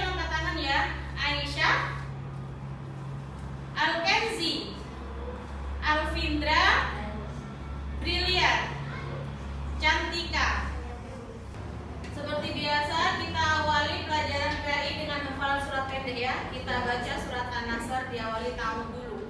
panggil angkat tangan ya. Aisyah, Alkenzi, Alvindra, Brilian, Cantika. Seperti biasa kita awali pelajaran PRI dengan hafalan surat pendek ya. Kita baca surat An-Nasr, diawali ta'awudz dulu.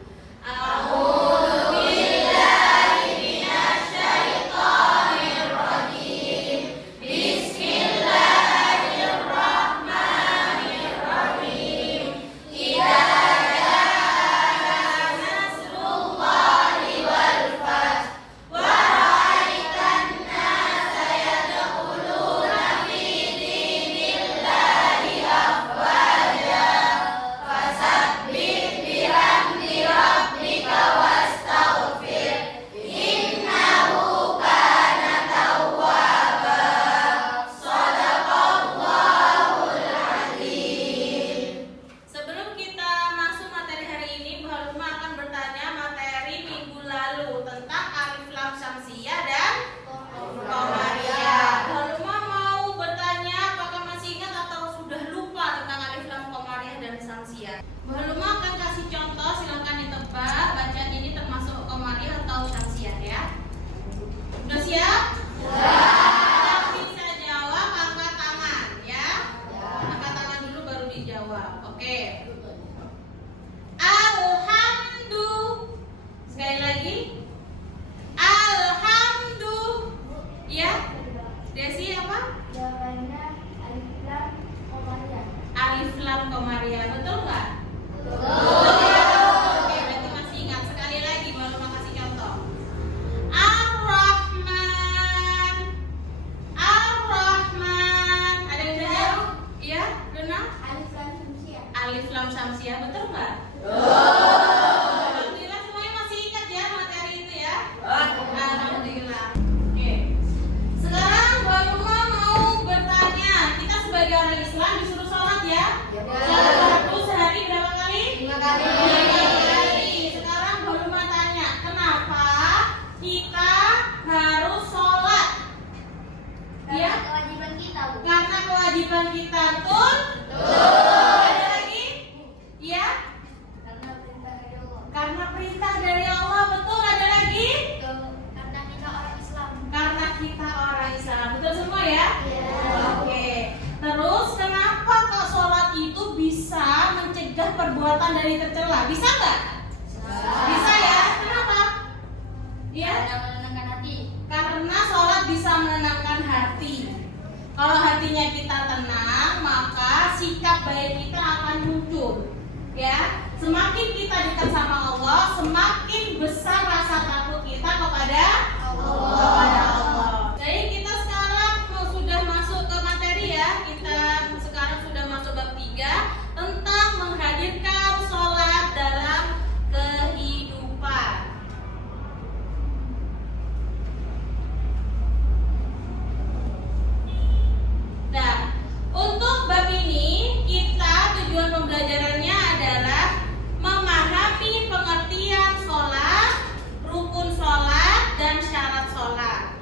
Alif lam komariah, betul nggak? Oke, berarti masih ingat. Sekali lagi baru mau kasih contoh. Ar-Rahman, Ar-Rahman. Ada yang bisa jawab? Iya, Luna? Alif lam samsiah, betul nggak? Alhamdulillah semuanya masih ingat ya materi itu ya. Alhamdulillah. Oke. Sekarang baru mau bertanya. Kita sebagai orang Islam disuruh sholat ya. Sholat sehari berapa kali? 5 kali. 5 kali. Sekarang baru mau tanya, kenapa kita harus sholat? Ya? Kewajiban kita. Karena kewajiban kita, betul? Ada lagi? Ya? Karena perintah dari Allah. Karena perintah dari Allah, betul? Ada lagi? Karena kita orang Islam. Karena kita orang Islam, betul semua ya? Iya. Oke. Terus kenapa kok sholat itu bisa mencegah perbuatan dari tercela? Bisa nggak? Bisa ya? Kenapa? Ya? Karena menenangkan hati. Karena sholat bisa menenangkan hati. Kalau hatinya kita tenang, maka sikap baik kita akan muncul. Ya, semakin kita dekat sama Allah, semakin besar rasa takut kita kepada Allah. Jadi kita sekarang sudah masuk ke materi ya. Kita sekarang sudah masuk bab 3 tentang menghadirkan sholat dalam kehidupan. Nah, untuk bab ini kita tujuan pembelajarannya adalah memahami pengertian sholat, rukun sholat, dan syarat sholat.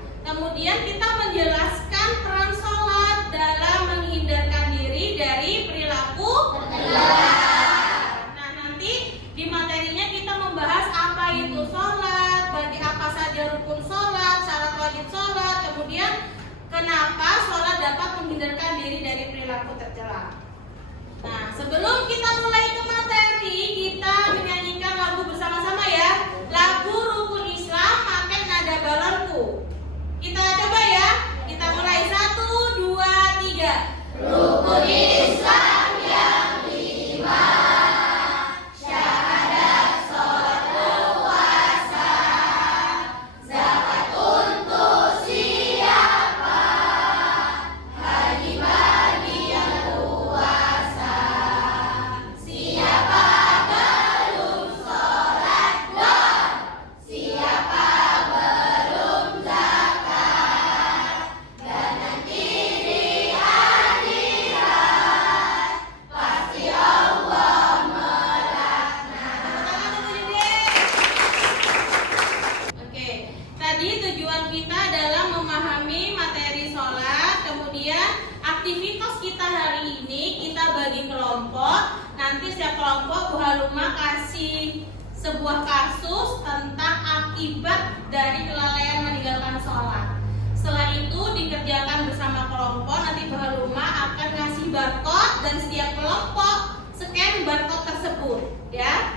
kelompok. Nanti setiap kelompok Bu Haluma kasih sebuah kasus tentang akibat dari kelalaian meninggalkan sholat. Setelah itu dikerjakan bersama kelompok. Nanti Bu Haluma akan ngasih barcode dan setiap kelompok scan barcode tersebut, ya.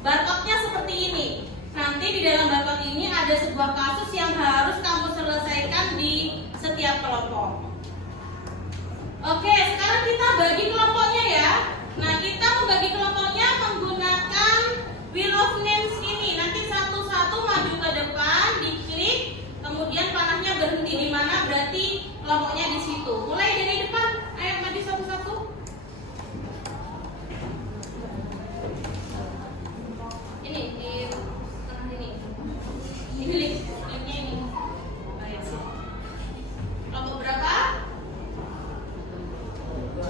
Barcode-nya seperti ini. Nanti di dalam barcode ini ada sebuah kasus yang harus kamu selesaikan di setiap kelompok. Oke, sekarang kita bagi kelompoknya ya. Nah, kita membagi kelompoknya menggunakan wheel of names ini. Nanti satu-satu maju ke depan, diklik, kemudian panahnya berhenti di mana, berarti kelompoknya di situ. Mulai dari depan, ayo maju satu-satu. Ini di tengah ini. Ini linknya ini. Ayo sih. Kelompok berapa?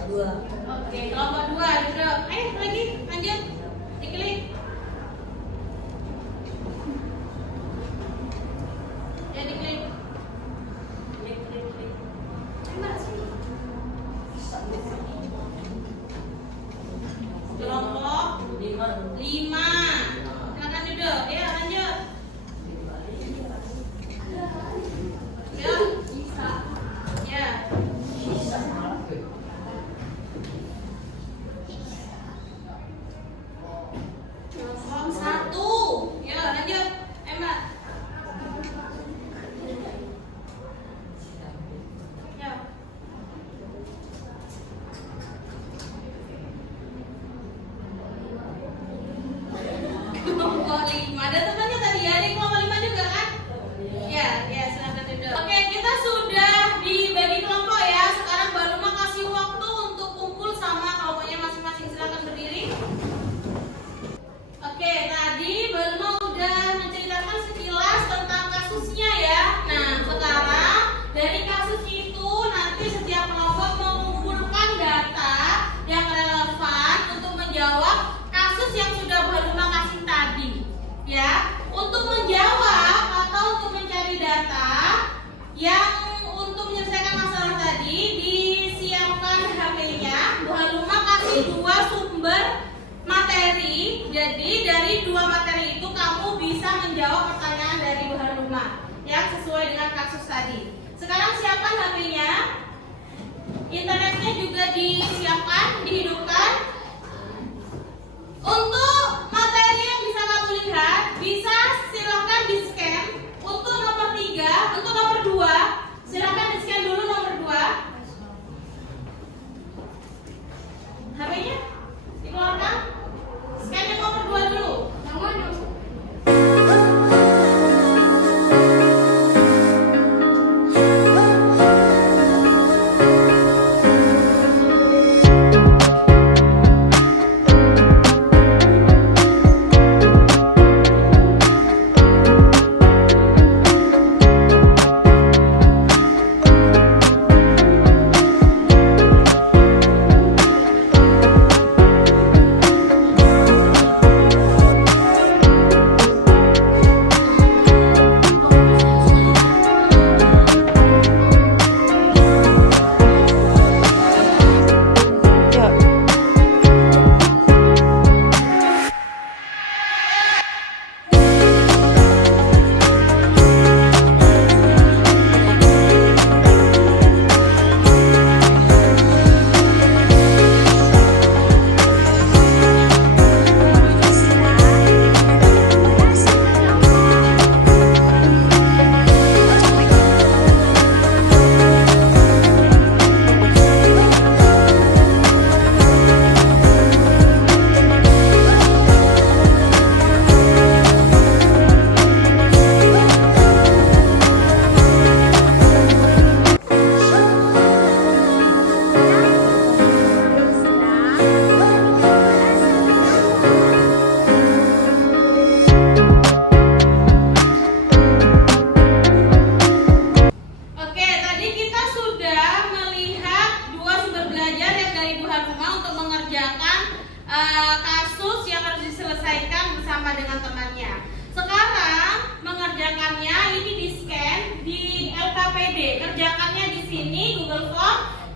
2. Oke, kelompok 2 duduk. Lagi lanjut. Diklik. Ya diklik. Klik. Kelompok 5. Silakan duduk. Ya, lanjut. Ya. Ya. Kelompok 1. Ya, lanjut. Mbak. Ya. Kelompok 5. Ada temannya tadi ya, di kelompok 5 juga kan? Ya, silakan duduk. Oke, kita sudah dibagi kelompok ya. Sekarang baru mau kasih waktu untuk kumpul sama kelompoknya masing-masing. Silakan berdiri. Oke, tadi baru mau udah menceritakan sekilas tentang kasusnya ya. Nah, sekarang dari kasus itu nanti setiap kelompok mengumpulkan data yang relevan untuk menjawab kasus yang sudah baru kasih tadi. Ya, untuk menjawab atau untuk mencari data yang untuk menyelesaikan masalah tadi, disiapkan HP-nya. Bu Haluma kasih 2 sumber materi. Jadi dari 2 materi itu kamu bisa menjawab pertanyaan dari Bu Haluma yang sesuai dengan kasus tadi. Sekarang siapkan HP-nya. Internetnya juga disiapkan, dihidupkan. Untuk materi yang bisa kamu lihat, bisa silakan di-scan. Untuk nomor 3, untuk nomor 2, silakan di-scan dulu nomor 2. HP-nya dikeluarkan. Scan yang nomor 2 dulu. Yang mana?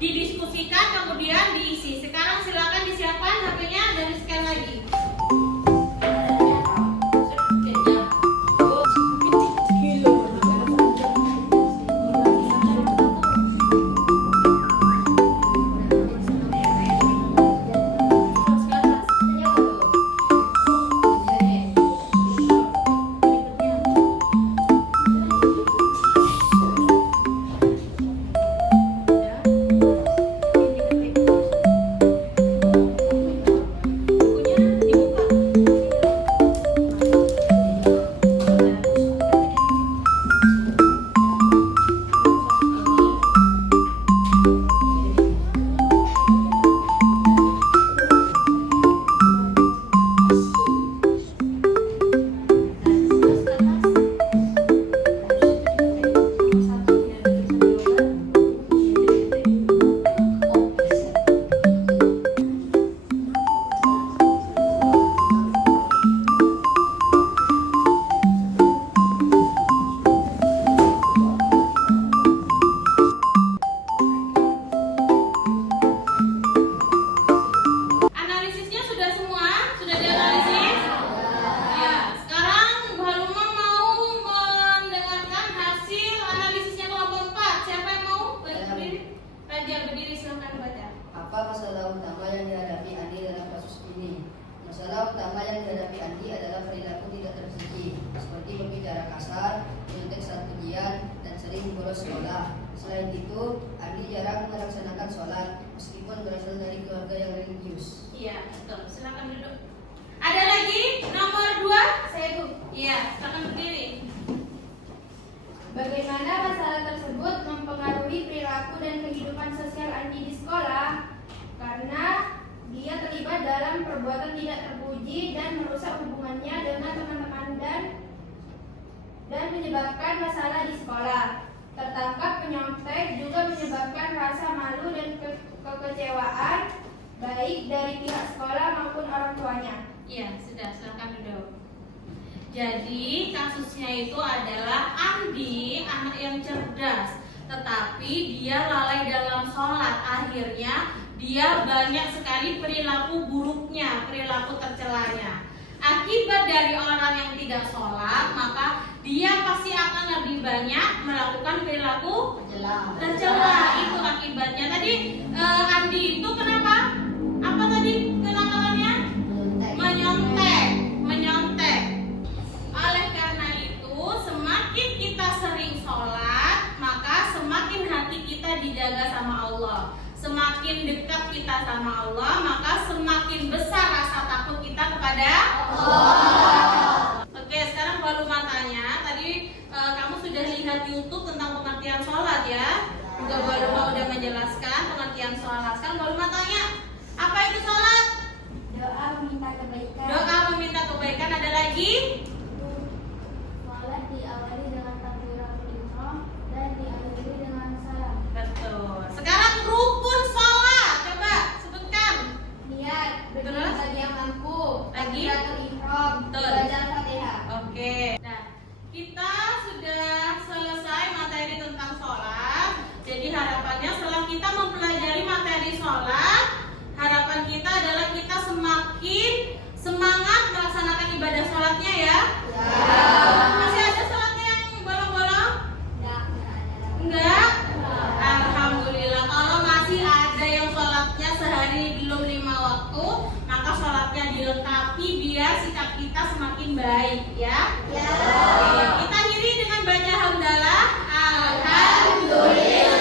didiskusikan kemudian diisi. Sekarang religius. Iya, betul. Silakan duduk. Ada lagi nomor 2? Saya Bu. Iya, silakan berdiri. Bagaimana masalah tersebut mempengaruhi perilaku dan kehidupan sosial Andi di sekolah? Karena dia terlibat dalam perbuatan tidak terpuji dan merusak hubungannya dengan teman-teman dan menyebabkan masalah di sekolah. Tertangkap penyontek juga menyebabkan rasa malu dan kekecewaan baik dari pihak sekolah maupun orang tuanya. Iya, sudah, silakan duduk. Jadi kasusnya itu adalah Andi, anak yang cerdas, tetapi dia lalai dalam sholat. Akhirnya dia banyak sekali perilaku buruknya, perilaku tercelanya. Akibat dari orang yang tidak sholat, maka dia pasti akan lebih banyak melakukan perilaku tercela. Itu akibatnya. Tadi Andi itu kenapa? Apa tadi kenakalannya? Menyontek. Oleh karena itu, semakin kita sering sholat, maka semakin hati kita dijaga sama Allah. Semakin dekat kita sama Allah, maka semakin besar rasa takut kita kepada Allah. Oke, sekarang baru matanya. Tadi kamu sudah lihat YouTube tentang pengertian sholat ya. Juga baru udah menjelaskan pengertian sholat. Sekarang baru matanya. Apa itu sholat? Doa meminta kebaikan. Doa meminta kebaikan. Ada lagi? Sholat diawali dengan takbiratul ihram dan diakhiri dengan salam. Betul. Sekarang rukun sholat. Coba sebutkan. Niat, berdiri Terus? bagi yang mampu, Lagi? takbiratul ihram, Betul. baca Al-Fatihah. Oke. Nah, kita sudah selesai materi tentang sholat. Jadi harapannya setelah kita mempelajari materi sholat, harapan kita adalah kita semakin semangat melaksanakan ibadah sholatnya ya. Masih ada sholatnya yang bolong-bolong? Enggak? Alhamdulillah. Kalau masih ada yang sholatnya sehari belum 5 waktu, maka sholatnya dilengkapi biar sikap kita semakin baik ya. Oke, kita akhiri dengan baca hamdalah. Alhamdulillah.